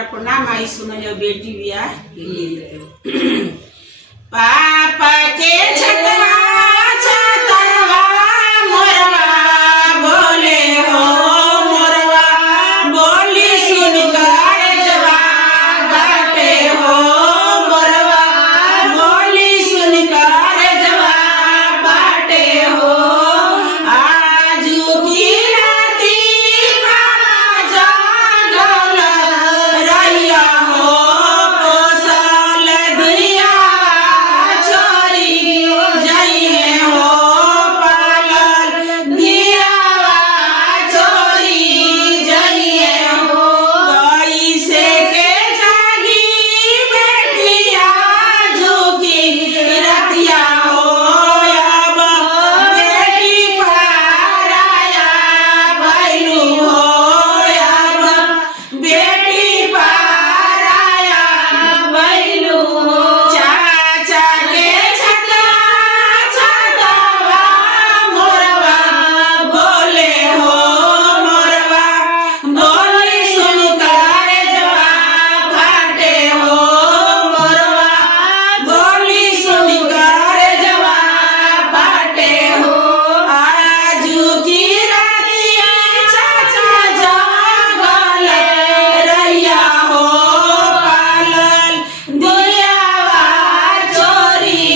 प्रणाम आई सुनो जो बेटी बिया पापा के छतवा छतवा मोरवा बोले हो मोरवा बोली सुन कर जवाब बाटे हो मोरवा बोली सुन कर जवाब बाटे हो आजू की राती पापा जागल रैया हो पोसल दिया छोरी जइए हो पालल दिया छोरी जइए हो कैसे के जागी बेटिया झुकी रतिया हो अब बेटी पाराया भैलू हो अब बेटी पाराया भैलू हो चाचा के छतवा छतवा मोरवा बोले हो मोरवा बोली सुन कर जवाब बाटे हो मोरवा बोली सुन कर जवाब बाटे हो आजू की रातिया चाचा जागल रैया हो पालल दिया चोरी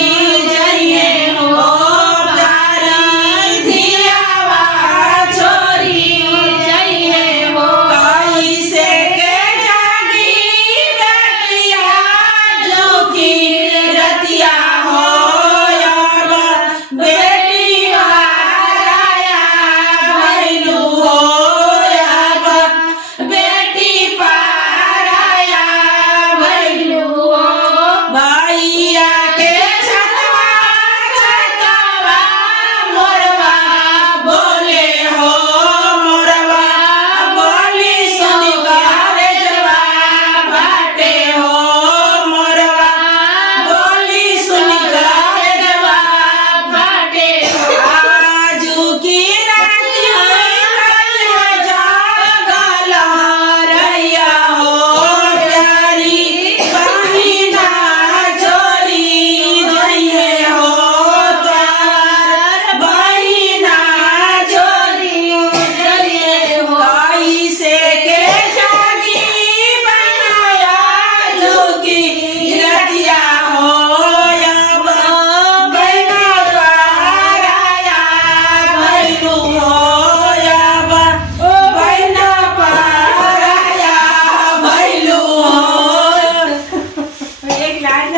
जइए हो तारी दिया चोरी जइए हो कैसे के जागी बेटिया झुकी रतिया हो अब बेटी पाराया भैलू हो अब बेटी पाराया भैलू हो भैया के छतवा छतवा मोरवा बोले हो मोरवा बोली सुन कर जवाब बाटे हो मोरवा बोली सुन कर जवाब बाटे हो आजू की रातिया जागल रैया हो प्यारी बहिना छोरी जइए हो तार बहिना छोरी जइए हो कैसे के जागी बनाया झुकी रतिया हो अब बहिना पाराया भैलू हो अब बहिना पाराया भैलू हो एक लाइन